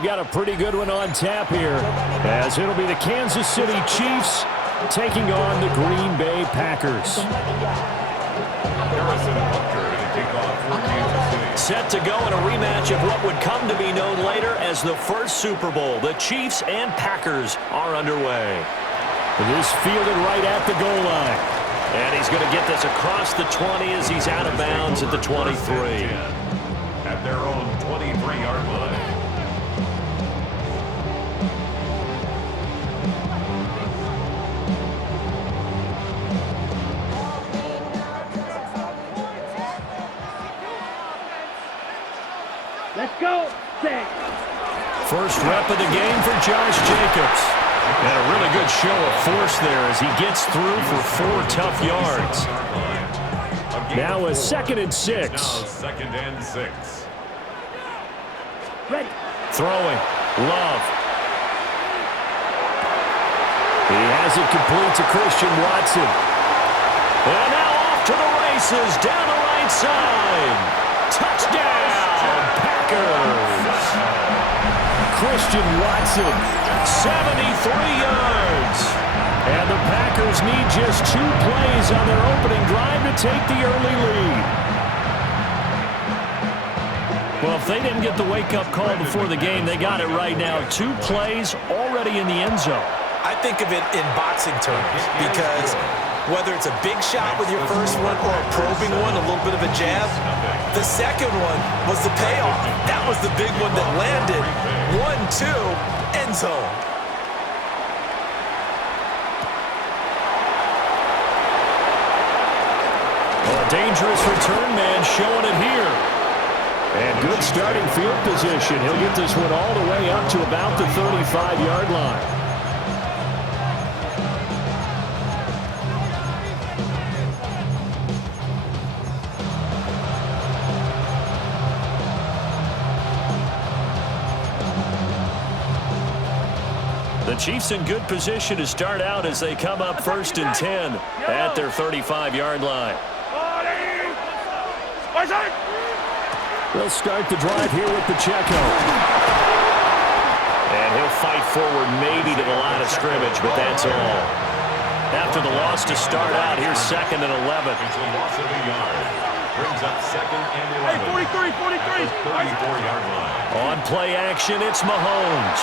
we've got a pretty good one on tap here, as it'll be the Kansas City Chiefs taking on the Green Bay Packers. Set to go in a rematch of what would come to be known later as the first Super Bowl. The Chiefs and Packers are underway. This fielded right at the goal line. And he's going to get this across the 20 as he's out of bounds at the 23. At their own 23-yard line. Let's go. First rep of the game for Josh Jacobs. And a really good show of force there as he gets through for 4 tough yards. Now a 2nd and 6. Second and 6. Ready. Throwing. Love. He has it complete to Christian Watson. And now off to the races down the right side. Touchdown, Packers. Christian Watson. 73 yards. And the Packers need just 2 plays on their opening drive to take the early lead. Well, if they didn't get the wake-up call before the game, they got it right now. 2 plays already in the end zone. I think of it in boxing terms because whether it's a big shot with your first one or a probing one, a little bit of a jab, the second one was the payoff. That was the big one that landed. 1-2, end zone. A dangerous return man showing it here. And good starting field position. He'll get this one all the way up to about the 35-yard line. The Chiefs in good position to start out as they come up 1st and 10 at their 35-yard line. They'll start the drive here with Pacheco. And he'll fight forward maybe to the line of scrimmage, but that's all. After the loss to start out, here's 2nd and 11. Loss of a yard. Brings up 2nd and 11. 43. 34-yard line. On play action, it's Mahomes.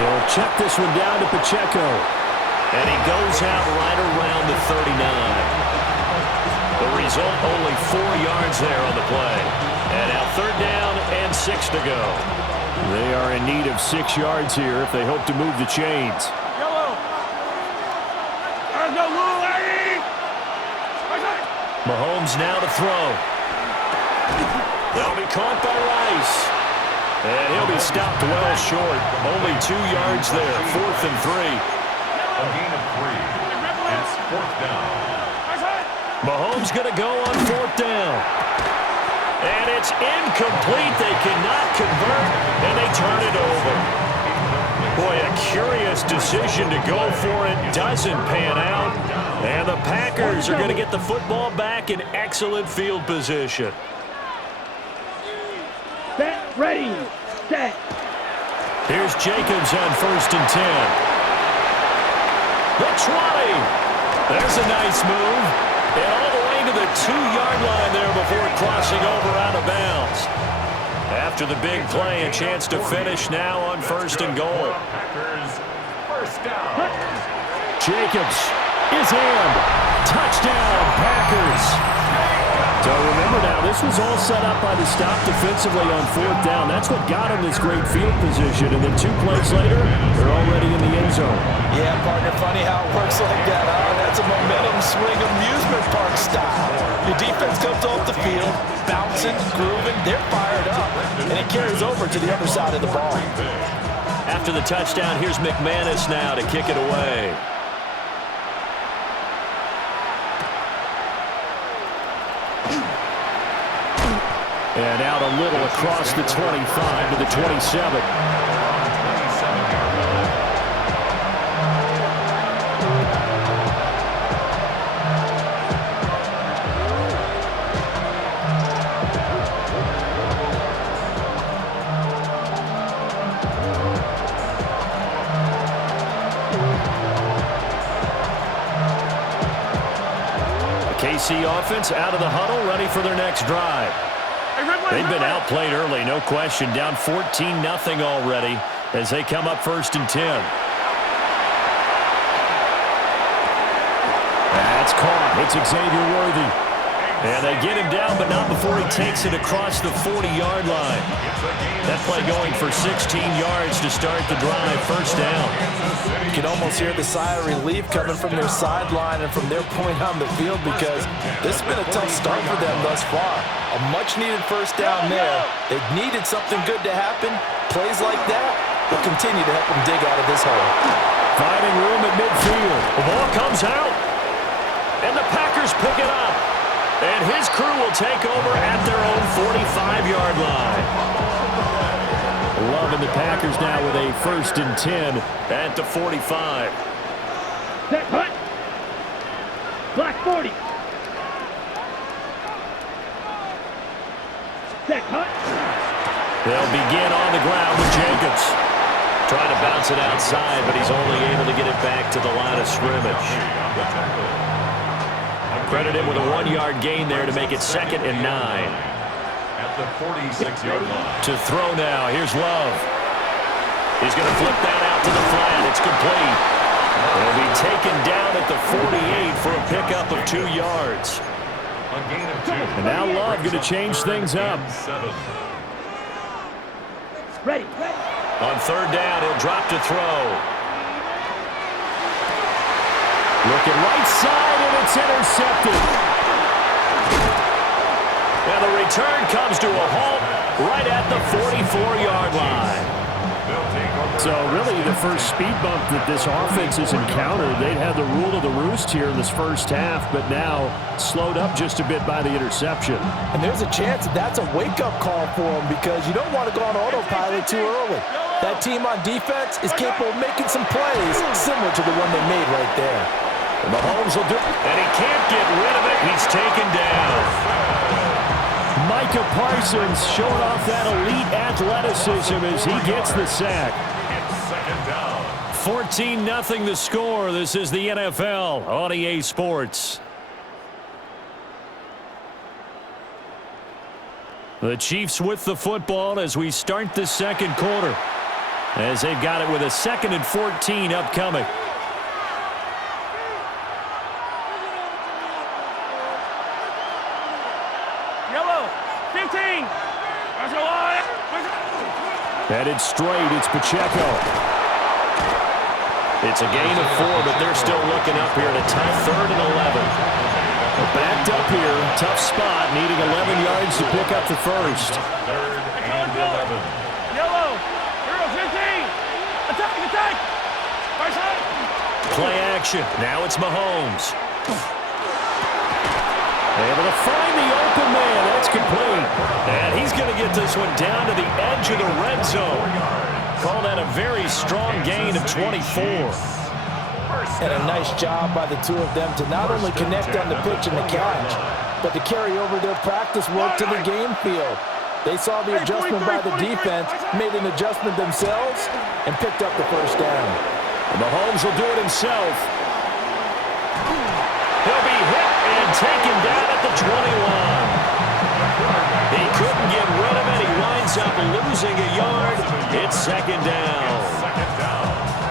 They'll check this one down to Pacheco. And he goes out right around the 39. The result, only 4 yards there on the play. And now 3rd down and 6 to go. They are in need of 6 yards here if they hope to move the chains. Mahomes now to throw. They'll be caught by Rice. And he'll be stopped well short. Only 2 yards there. 4th and 3. A gain of 3. It's 4th down. Mahomes going to go on 4th down. And it's incomplete. They cannot convert, and they turn it over. Boy, a curious decision to go for it. Doesn't pan out. And the Packers are going to get the football back in excellent field position. Set, ready, set. Here's Jacobs on 1st and 10. The 20. There's a nice move. And all the way to the 2-yard line there before crossing over out of bounds. After the big play, a chance to finish now on 1st and goal. Packers, 1st down. Jacobs is in. Touchdown, Packers. So remember now, this was all set up by the stop defensively on 4th down. That's what got them this great field position. And then 2 plays later, they're already in the end zone. Yeah, partner, funny how it works like that, huh? That's a momentum swing amusement park style. Your defense comes off the field, bouncing, grooving, they're fired up, and it carries over to the other side of the ball. After the touchdown, here's McManus now to kick it away. And out a little across the 25 to the 27. KC offense out of the huddle, ready for their next drive. They've been outplayed early, no question. Down 14-0 already as they come up 1st and 10. That's caught. It's Xavier Worthy. And they get him down, but not before he takes it across the 40-yard line. That play going for 16 yards to start the drive, 1st down. You can almost hear the sigh of relief coming from their sideline and from their point on the field because this has been a tough start for them thus far. A much-needed 1st down there. They needed something good to happen. Plays like that will continue to help them dig out of this hole. Finding room at midfield. The ball comes out, and the Packers pick it up. And his crew will take over at their own 45-yard line. Loving the Packers now with a 1st and 10 at the 45. Set, hut. Black 40. Set, hut. They'll begin on the ground with Jacobs. Trying to bounce it outside, but he's only able to get it back to the line of scrimmage. Credit him with a 1-yard gain there to make it 2nd and 9. At the 46-yard line. To throw now. Here's Love. He's going to flip that out to the flat. It's complete. He'll be taken down at the 48 for a pickup of 2 yards. A gain of 2. And now Love going to change things up. Ready. On 3rd down, he'll drop to throw. Looking right side, and it's intercepted. Now the return comes to a halt right at the 44-yard line. So really the first speed bump that this offense has encountered. They'd had the rule of the roost here in this 1st half, but now slowed up just a bit by the interception. And there's a chance that that's a wake-up call for them because you don't want to go on autopilot too early. That team on defense is capable of making some plays similar to the one they made right there. Mahomes will do it, and he can't get rid of it. He's taken down. Micah Parsons showing off that elite athleticism as he gets the sack. 14-0 the score. This is the NFL on EA Sports. The Chiefs with the football as we start the 2nd quarter, as they've got it with a 2nd and 14 upcoming. Yellow. 15. Headed straight, it's Pacheco. It's a gain of 4, but they're still looking up here at a tough 3rd and 11. Backed up here, tough spot, needing 11 yards to pick up the 1st. 3rd and 11. Yellow. 15. Attack. Play action. Now it's Mahomes. Able to find the open man. That's complete. And he's going to get this one down to the edge of the red zone. Call that a very strong gain of 24. And a nice job by the two of them to not only connect on the pitch and the catch, but to carry over their practice work to the game field. They saw the adjustment by the defense, made an adjustment themselves, and picked up the 1st down. Mahomes will do it himself. He'll be hit and taken down at the 21. He couldn't get rid of it. He winds up losing a yard. It's 2nd down.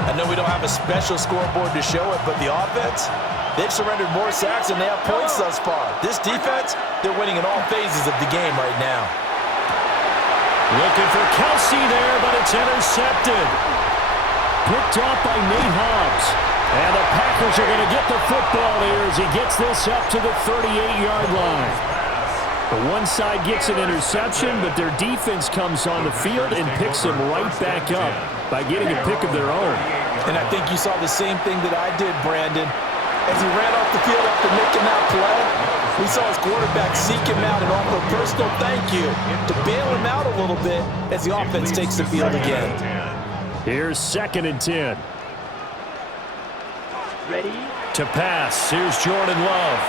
I know we don't have a special scoreboard to show it, but the offense, they've surrendered more sacks than they have points thus far. This defense, they're winning in all phases of the game right now. Looking for Kelsey there, but it's intercepted. Picked off by Nate Hobbs. And the Packers are going to get the football here as he gets this up to the 38-yard line. The one side gets an interception, but their defense comes on the field and picks them right back up by getting a pick of their own. And I think you saw the same thing that I did, Brandon. As he ran off the field after making that play, we saw his quarterback seek him out and offer a personal thank you to bail him out a little bit as the offense takes the field again. Here's 2nd and 10. Ready. To pass. Here's Jordan Love.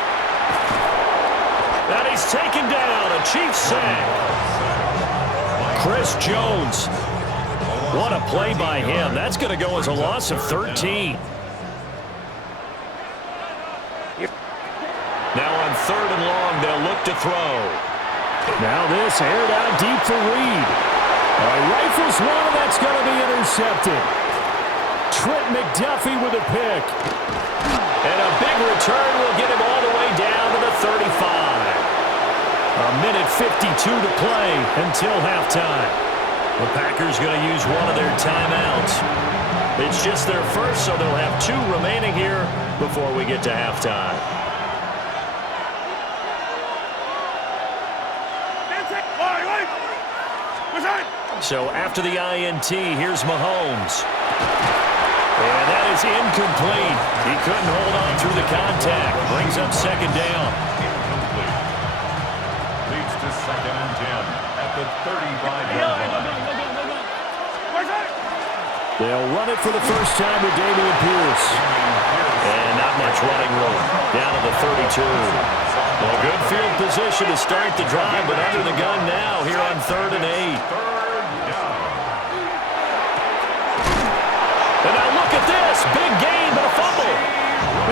And he's taken down. A Chiefs sack. Chris Jones. What a play by him. That's going to go as a loss of 13. Now on 3rd and long. They'll look to throw. Now this aired out deep for Reed. Rifles one, and that's going to be intercepted. Trent McDuffie with a pick. And a big return will get him all the way down to the 35. A minute 52 to play until halftime. The Packers going to use one of their timeouts. It's just their first, so they'll have 2 remaining here before we get to halftime. So after the INT, here's Mahomes. And that is incomplete. He couldn't hold on through the contact. Brings up 2nd down. Leads to 2nd and 10 at the 35-yard line. They'll run it for the first time with Dameon Pierce. And not much running room. Down to the 32. Well, good field position to start the drive, but under the gun now here on 3rd and 8. And now look at this. Big gain, but a fumble.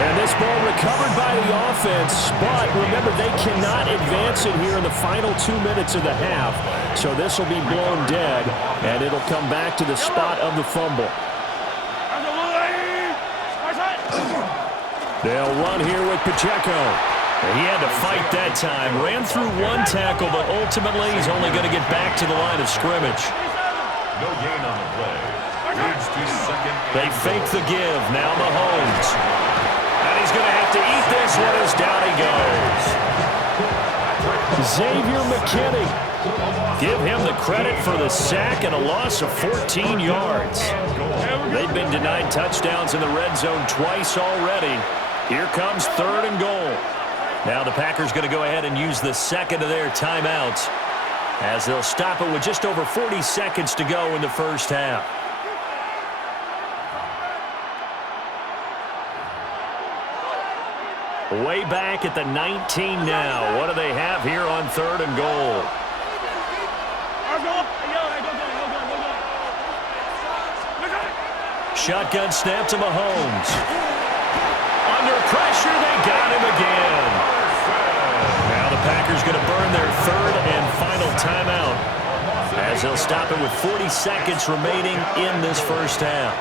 And this ball recovered by the offense, but remember, they cannot advance it here in the final 2 minutes of the half. So this will be blown dead, and it'll come back to the spot of the fumble. They'll run here with Pacheco. He had to fight that time. Ran through 1 tackle, but ultimately he's only going to get back to the line of scrimmage. No gain on the play. Leads to 2nd. They fake the give. Now Mahomes. And he's going to have to eat this one as down he goes. Xavier McKinney. Give him the credit for the sack and a loss of 14 yards. They've been denied touchdowns in the red zone twice already. Here comes 3rd and goal. Now the Packers going to go ahead and use the 2nd of their timeouts as they'll stop it with just over 40 seconds to go in the first half. Way back at the 19 now. What do they have here on 3rd and goal? Shotgun snap to Mahomes. Under pressure, they got him again. Now the Packers going to burn their 3rd and final timeout as they'll stop it with 40 seconds remaining in this first half.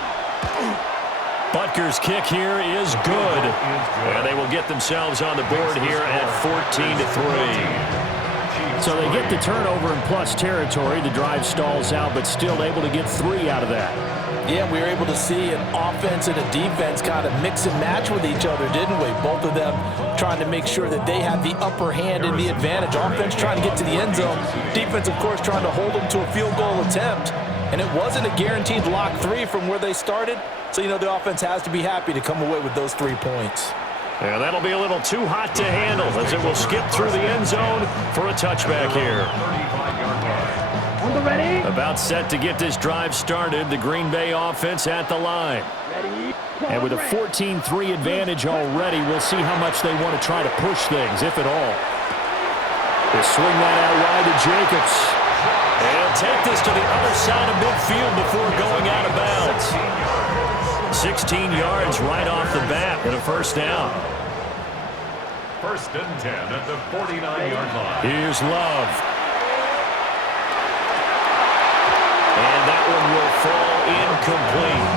Butker's kick here is good. And they will get themselves on the board here at 14-3. So they get the turnover in plus territory. The drive stalls out, but still able to get 3 out of that. Yeah, we were able to see an offense and a defense kind of mix and match with each other, didn't we? Both of them trying to make sure that they had the upper hand and the advantage. Offense trying to get to the end zone. Defense, of course, trying to hold them to a field goal attempt. And it wasn't a guaranteed lock 3 from where they started. So, the offense has to be happy to come away with those 3 points. And that'll be a little too hot to handle as it will skip through the end zone for a touchback here. Ready? About set to get this drive started. The Green Bay offense at the line. Ready? And with a 14-3 advantage already, we'll see how much they want to try to push things, if at all. They swing that out wide to Jacobs. And take this to the other side of midfield before going out of bounds. 16 yards right off the bat and a first down. 1st and 10 at the 49-yard line. Here's Love. And that one will fall incomplete.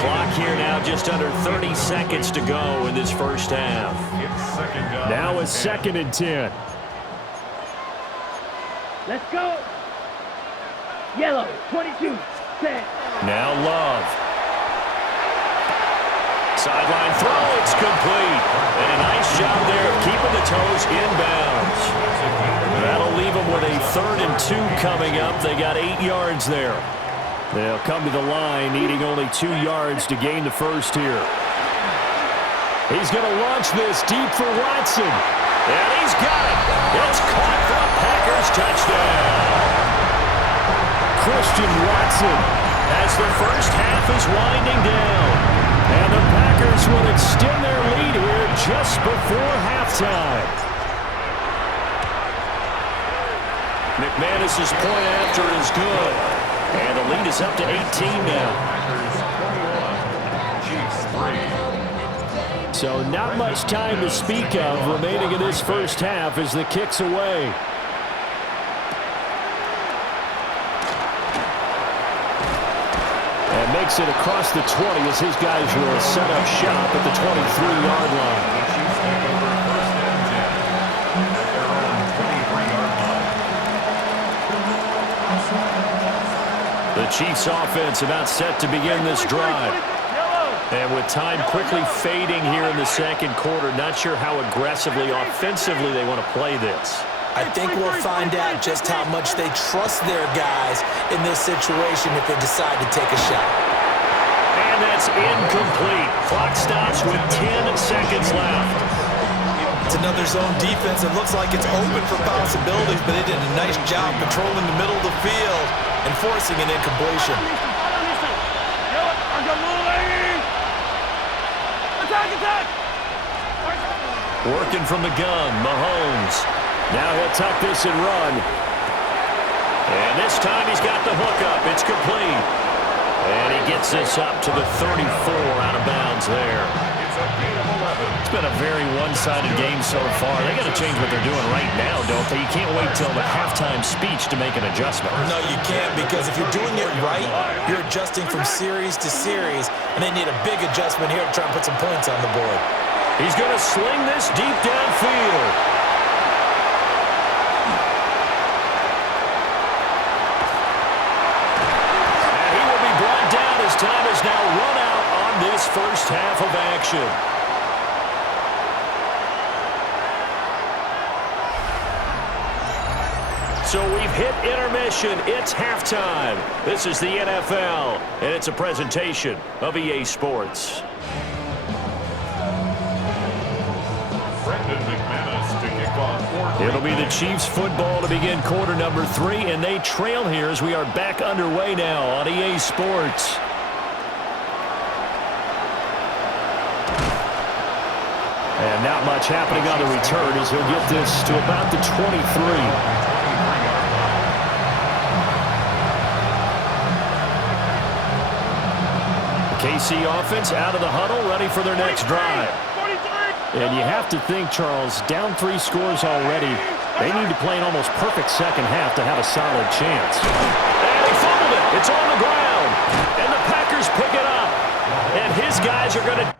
Clock here now just under 30 seconds to go in this first half. It's 2nd down. Now it's 2nd and 10. Let's go. Yellow, 22, 10. Now Love. Sideline throw, it's complete. And a nice job there of keeping the toes inbounds. That'll leave them with a 3rd and 2 coming up. They got 8 yards there. They'll come to the line, needing only 2 yards to gain the first here. He's going to launch this deep for Watson. And he's got it. It's caught for a Packers touchdown. Christian Watson. As the first half is winding down. And the Packers will extend their lead here just before halftime. McManus's point after is good. And the lead is up to 18 now. Packers 21, Chiefs 3. So not much time to speak of remaining in this first half as the kick's away. And makes it across the 20 as his guys will set up shop at the 23-yard line. The Chiefs offense about set to begin this drive. And with time quickly fading here in the second quarter, not sure how aggressively, offensively they want to play this. I think we'll find out just how much they trust their guys in this situation if they decide to take a shot. And that's incomplete. Clock stops with 10 seconds left. It's another zone defense. It looks like it's open for possibilities, but they did a nice job controlling the middle of the field and forcing an incompletion. Working from the gun, Mahomes. Now he'll tuck this and run. And this time he's got the hookup. It's complete. And he gets this up to the 34 out of bounds there. It's been a very one-sided game so far. They got to change what they're doing right now, don't they? You can't wait till the halftime speech to make an adjustment. No, you can't, because if you're doing it right, you're adjusting from series to series, and they need a big adjustment here to try and put some points on the board. He's going to sling this deep downfield. And he will be brought down as time is now run out on this first half of action. So we've hit intermission. It's halftime. This is the NFL, and it's a presentation of EA Sports. It'll be the Chiefs football to begin quarter number 3, and they trail here as we are back underway now on EA Sports. And not much happening on the return as he'll get this to about the 23. KC offense out of the huddle, ready for their next drive. And you have to think, Charles, down 3 scores already. They need to play an almost perfect second half to have a solid chance. And he fumbled it. It's on the ground. And the Packers pick it up. And his guys are going to